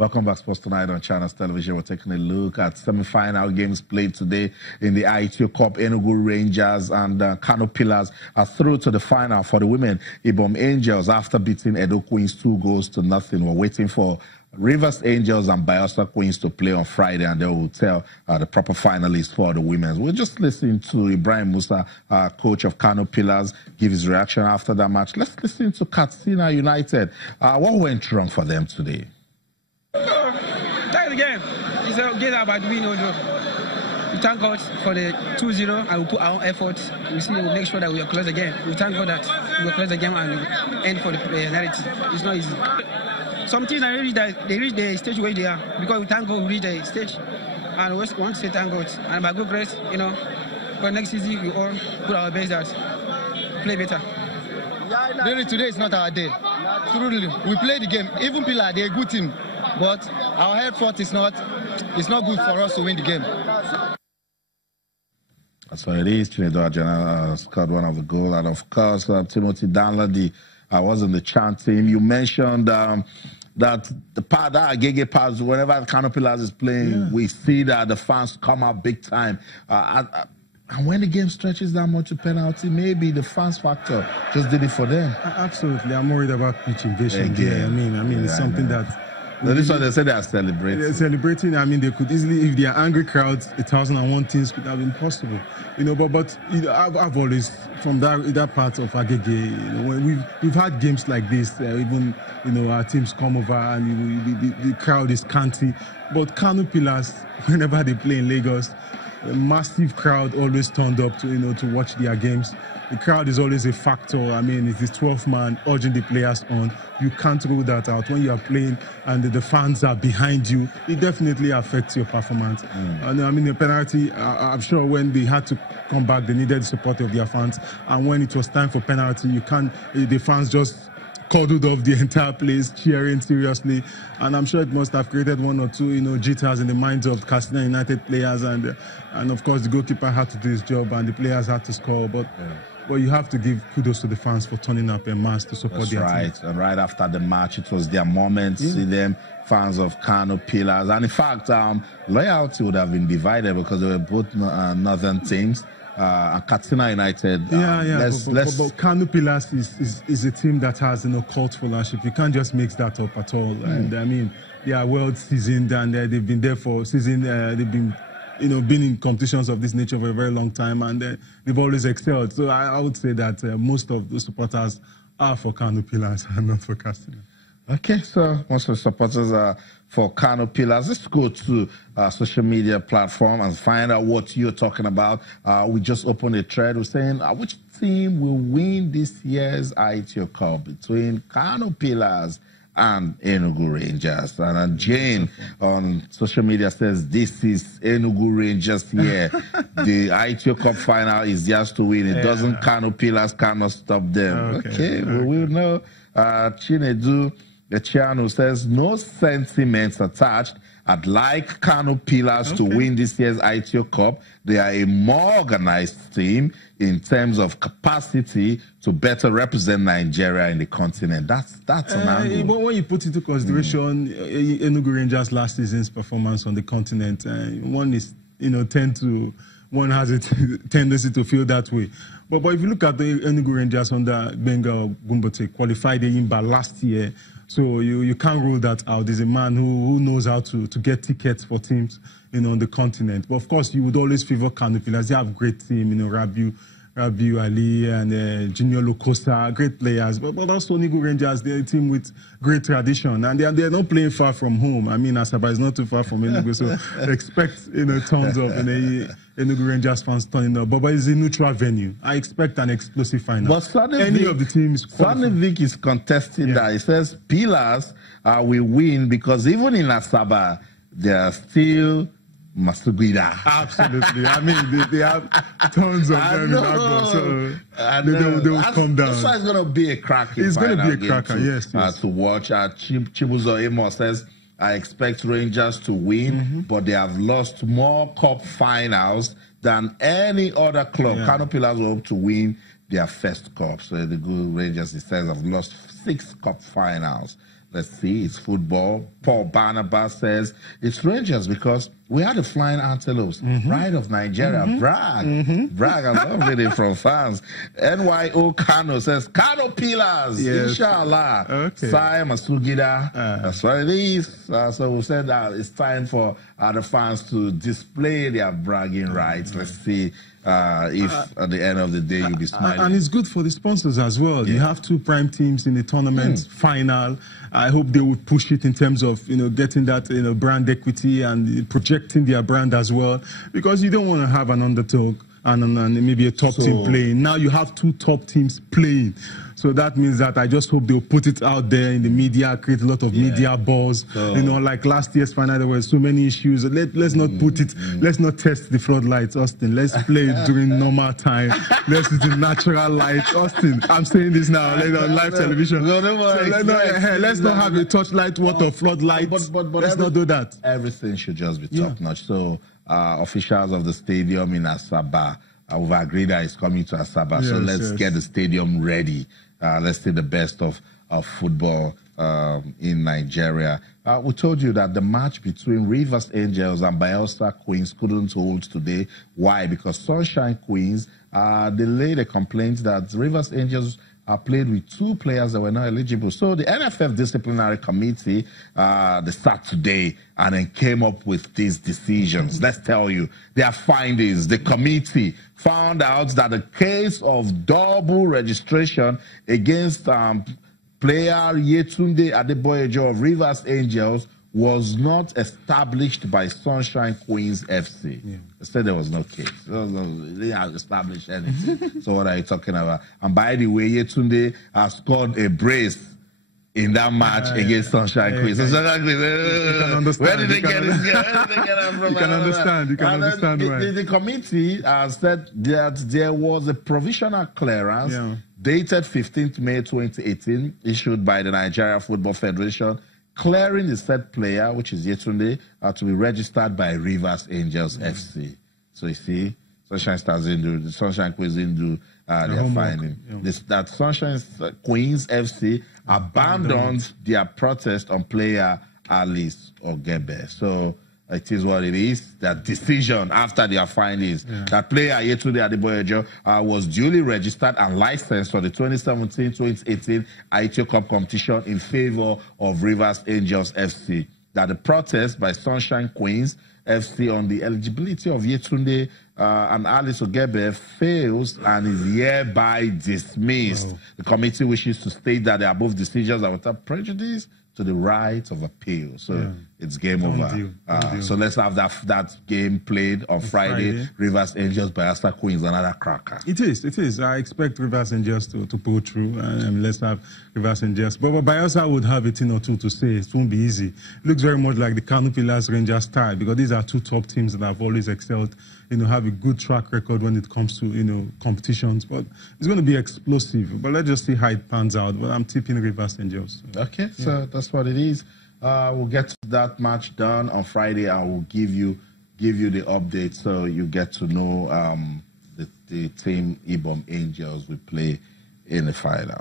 Welcome back, Sports Tonight on Channels Television. We're taking a look at semi-final games played today in the AITEO Cup. Enugu Rangers and Kano Pillars are through to the final for the women. Ibom Angels, after beating Edo Queens 2-0. We're waiting for Rivers Angels and Bayelsa Queens to play on Friday, and they will tell the proper finalists for the women. We're just listening to Ibrahim Musa, coach of Kano Pillars, give his reaction after that match. Let's listen to Katsina United. What went wrong for them today? That's the game. It's a game about win or draw. We thank God for the 2-0 and we put our own effort. We'll make sure that we are close again. We thank God that we will close the game and end for the narrative. It's not easy. Some teams are reach the stage where they are because we thank God we reach the stage. And we want to say thank God. And by good grace, for next season we all put our best that play better. Really, today is not our day. Truly, we play the game. Even Pillar, they're a good team. But our effort is not good for us to win the game. That's what it is. Chinedu Ajana scored one of the goals. And of course, Timothy Danladi was in the chant team. You mentioned that the part that Agege pass, whenever the Kano Pillars is playing, we see that the fans come out big time. And when the game stretches that much to penalty, maybe the fans factor just did it for them. Absolutely. I'm worried about pitch invasion. Yeah, I mean, it's something that... So this one, they say they are celebrating. They're celebrating. I mean, they could easily, if they are angry crowds, 1,001 things could have been possible. But I've always, from that part of Agege, when we've had games like this, even our teams come over and the crowd is canty. But Kano Pillars, whenever they play in Lagos, a massive crowd always turned up to watch their games. The crowd is always a factor. I mean, it's this 12th man urging the players on. You can't rule that out. When you are playing and the fans are behind you, it definitely affects your performance. And I mean, the penalty, I'm sure when they had to come back, they needed the support of their fans. And when it was time for penalty, the fans just cuddled off the entire place, cheering seriously. And I'm sure it must have created one or two, jitters in the minds of Katsina United players. And of course, the goalkeeper had to do his job and the players had to score. But you have to give kudos to the fans for turning up en masse to support their team. And right after the match, it was their moment. See them, fans of Kano Pillars. And in fact, loyalty would have been divided because they were both northern teams. And Katsina United. But Kano Pillars is a team that has cult followership. You can't just mix that up at all. And I mean, they are well seasoned and they've been there for season. They've been been in competitions of this nature for a very long time, and they've always excelled. So I would say that most of the supporters are for Kano Pillars and not for Katsina. Okay, so most of the supporters are for Kano Pillars. Let's go to social media platform and find out what you're talking about. We just opened a thread. We're saying which team will win this year's AITEO Cup between Kano Pillars and Enugu Rangers. And Jane on social media says this is Enugu Rangers here. The AITEO Cup final is just to win. It doesn't. Kano Pillars cannot stop them. Okay. We will know. Chinedu Echiano says no sentiments attached. I'd like Kano Pillars to win this year's AITEO Cup. They are a more organized team in terms of capacity to better represent Nigeria in the continent. That's an angle. But when you put into consideration Enugu Rangers' last season's performance on the continent, one is one has a tendency to feel that way. But if you look at the Enugu Rangers under Benga Gumbote, qualified in Imba last year, so you can't rule that out. There's a man who knows how to get tickets for teams, on the continent. But of course, you would always favor Kano Pillars. They have a great team, Rabiu Ali and Junior Locosta, great players. But also Enugu Rangers, they're a team with great tradition, and they're not playing far from home. I mean, Asaba is not too far from Enugu, so expect tons of Enugu Rangers fans turning up. But it's a neutral venue. I expect an explosive final. But any of the teams, Sonny Vic is contesting that. He says Pillars will win because even in Asaba, they are still Masuguida. Absolutely. I mean, they have tons of them in Agbo, so they will come down. This is going to be a cracker. It's going to be a cracker, yes. To watch. Chibuzo Emo says, I expect Rangers to win, but they have lost more cup finals than any other club. Kano Pillars will hope to win their first cup. So the good Rangers, he says, have lost 6 cup finals. Let's see, it's football. Paul Barnabas says it's Rangers because we had the Flying Antelopes, pride of Nigeria. Brag, I love reading from fans. NYO Kano says, Kano Pillars, inshallah. Okay. Sai Masugida, that's what it is. So we said that it's time for the fans to display their bragging rights. Let's see if at the end of the day you'll be smiling. And it's good for the sponsors as well. You have 2 prime teams in the tournament final. I hope they would push it in terms of, getting that, brand equity and projecting their brand as well, because you don't want to have an underdog and maybe a top team playing. Now you have 2 top teams playing. So that means that I just hope they'll put it out there in the media, create a lot of media buzz. Like last year's final, there were so many issues. Let's not put it, let's not test the floodlights, Austin. Let's play it during normal time. Let's use the natural light. Austin, I'm saying this now, on live television. Let's not have a torchlight, water, floodlights. But let's not do that. Everything should just be top-notch. So officials of the stadium in Asaba, we've agreed that it's coming to Asaba. So let's get the stadium ready. Let's see the best of football in Nigeria. We told you that the match between Rivers Angels and Bayelsa Queens couldn't hold today. Why? Because Sunshine Queens, they laid a complaint that Rivers Angels played with 2 players that were not eligible. So the NFF disciplinary committee, they sat today and then came up with these decisions. Let's tell you their findings. The committee found out that the case of double registration against player Yetunde Adeboyejo of Rivers Angels was not established by Sunshine Queens FC. They said there was no case. They didn't establish anything. So what are you talking about? And by the way, Yetunde has scored a brace in that match against Sunshine Queens. Sunshine Queens, where did they get this guy? You can understand why. The committee said that there was a provisional clearance dated 15th May 2018 issued by the Nigeria Football Federation, clearing the said player, which is Yetunde, to be registered by Rivers Angels FC. So you see, Sunshine Stars didn't do, the Sunshine Queens didn't do their finding. That Sunshine Queens FC abandoned their protest on player Alice Ogebe. So it is what it is. That decision after their findings, that player Yetunde Adeboyejo was duly registered and licensed for the 2017-2018 AITEO Cup competition in favor of Rivers Angels FC. That the protest by Sunshine Queens FC on the eligibility of Yetunde and Alice Ogebe fails and is hereby dismissed. The committee wishes to state that the above decisions are without prejudice to the right of appeal. So it's game over. So let's have that game played on Friday. Rivers Angels by Bayelsa Queens, another cracker. It is. I expect Rivers Angels to pull through. Let's have Rivers Angels. But Bayelsa would have a thing or two to say. It won't be easy. It looks very much like the Kano Pillars Rangers style, because these are 2 top teams that have always excelled, have a good track record when it comes to, competitions. But it's going to be explosive. But let's just see how it pans out. But I'm tipping Rivers Angels. Okay, so that's what it is. We'll get that match done on Friday. I will give you the update so you get to know the team Ibom Angels will play in the final.